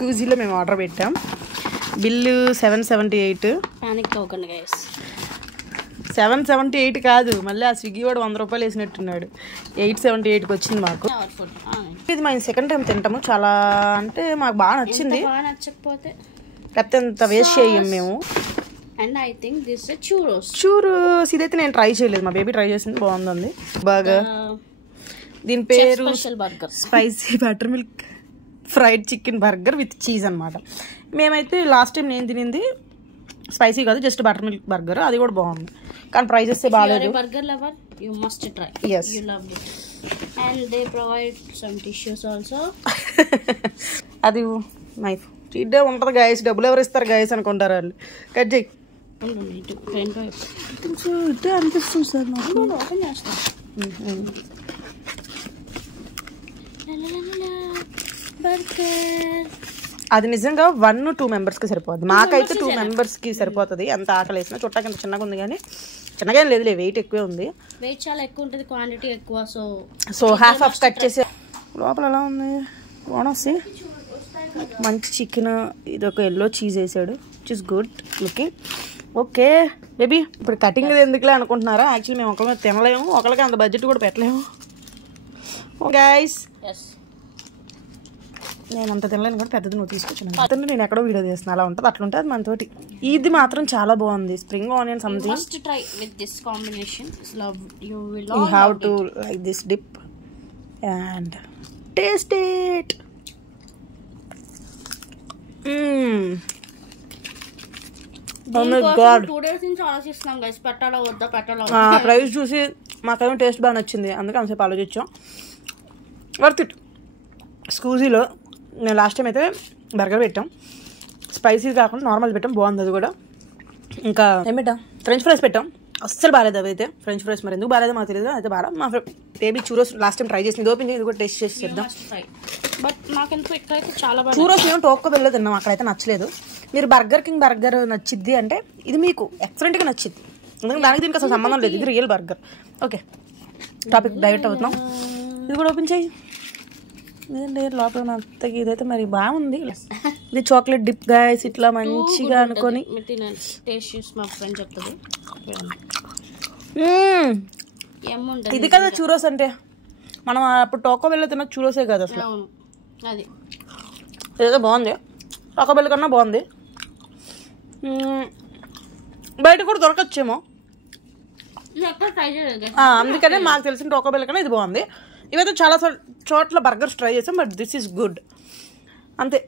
స్కూజీలో మేము ఆర్డర్ పెట్టాం. Bill 778. Panic అవ్వకండి గైస్. 778 కాదు, మళ్ళీ ఆ స్విగ్గీ వాడు 100 రూపాయలు వేసినట్టున్నాడు. 878కి వచ్చింది మాకు. ఇది మేము సెకండ్ టైం తింటాము. చాలా అంటే మాకు బాగా నచ్చింది. నచ్చకపోతే లేకపోతే ఎంత వేస్ట్ చేయం మేము. And I think this churros. ఇదైతే నేను ట్రై చేయలేదు, మా బేబీ ట్రై చేసింది, బాగుంది. బర్గర్, దీని పేరు spicy butter milk fried chicken burger with cheese అనమాట. మేమైతే లాస్ట్ టైం నేను తినింది స్పైసీ కాదు, జస్ట్ బటర్ మిల్క్ బర్గర్, అది కూడా బాగుంది. కానీ ప్రైజెస్ బాగాలేదు. Burger lover you must try. yes, you love it. And they provide some tissues also. అది నైఫ్ చీట్ డే ఉంటుంది గైస్. డబ్బులు ఎవరు ఇస్తారు గైస్ అనుకుంటారు వాళ్ళు. కట్ చేయి. ఇదే అనిపిస్తుంది సార్ నాకు. ఓపెన్ చేస్తా. అది నిజంగా 1-2 మెంబర్స్కి సరిపోద్ది. మాకైతే 2 మెంబర్స్కి సరిపోతుంది. అంత ఆకలి వేసిన చుట్టాకి అంత చిన్నగా ఉంది, కానీ చిన్నగా ఏం లేదులే, వెయిట్ ఎక్కువే ఉంది. వెయిట్ చాలా ఎక్కువ ఉంటుంది, క్వాంటిటీ ఎక్కువ. సో హాఫ్ కట్ చేసి లోపల ఎలా ఉంది బాగుంది. మంచి చికెన్, ఇది ఒక ఎల్లో చీజ్ వేసాడు, which is good looking. Okay baby, ఇప్పుడు కటింగ్ ఎందుకులే అనుకుంటున్నారా? యాక్చువల్లీ మేము ఒకరి తినలేము, ఒకరికి అంత బడ్జెట్ కూడా పెట్టలేము. గైస్ నేను అంత తినలేను కూడా, పెద్దది నువ్వు తీసుకొచ్చాను. అతను నేను ఎక్కడో వీడియో చేస్తున్నాను, అలా ఉంటుంది, అట్లా ఉంటుంది మనతోటి. ఇది మాత్రం చాలా బాగుంది, spring onion something. Must try with this combination. You have to like this dip and taste it. Oh my god, 2 days నుంచి ఆలోచిస్తున్నాం గైస్, పెట్టాలా వద్దా. ప్రైస్ చూసి మాకేమో టేస్ట్ బాగా నచ్చింది, అందుకే అంతసేపు ఆలోచించాం. Worth it. స్కూజీలో నేను లాస్ట్ టైం అయితే బర్గర్ పెట్టాం, స్పైసీ కాకుండా నార్మల్ పెట్టాం, బాగుంది అది కూడా. ఇంకా ఏం పెట్టాం, ఫ్రెంచ్ ఫ్రైస్ పెట్టాం, అస్సలు బాగాలేదు అవి అయితే. ఫ్రెంచ్ ఫ్రైస్ మరి ఎందుకు బాగాలేదో మాకు తెలియదు, అయితే బాగా. మా బేబీ చూరోస్ లాస్ట్ టైం ట్రై చేసింది, ఓపెన్ ఇది కూడా టేస్ట్ చేసి చేద్దాం. బట్ నాకెందుకు ఇక్కడైతే చాలా బాగా చూరోస్ మేము టోక్కో బెల్లో తిన్నాం, అక్కడైతే నచ్చలేదు. మీరు బర్గర్ కింగ్ బర్గర్ నచ్చిద్ది అంటే ఇది మీకు ఎక్సలెంట్గా నచ్చిద్ది, ఎందుకంటే దానికి దీనికి అసలు సంబంధం లేదు, ఇది real burger. Okay, topic divert అవుతున్నాం. ఇది కూడా ఓపెన్ చేయి. లేదంటే లోపల నత్తకి ఇదైతే మరి బాగుంది. ఇది చాక్లెట్ డిప్ గైస్, ఇట్లా మంచిగా అనుకొని టేస్ట్ చేసి మా ఫ్రెండ్ చెప్తుంది. ఇది కదా చూరోస్ అంటే, మనం అప్పుడు టోకో బెల్ తిన్న చూరోసే కదా అసలు. అది ఏదో బాగుంది, టోకో బెల్ కన్నా బాగుంది. బయట కూడా దొరకచ్చేమో, అందుకనే మాకు తెలిసిన టోకో బెల్ కన్నా ఇది బాగుంది. ఇవైతే చాలా చోట్ల బర్గర్స్ ట్రై చేసాం, బట్ దిస్ ఈస్ గుడ్ అంతే.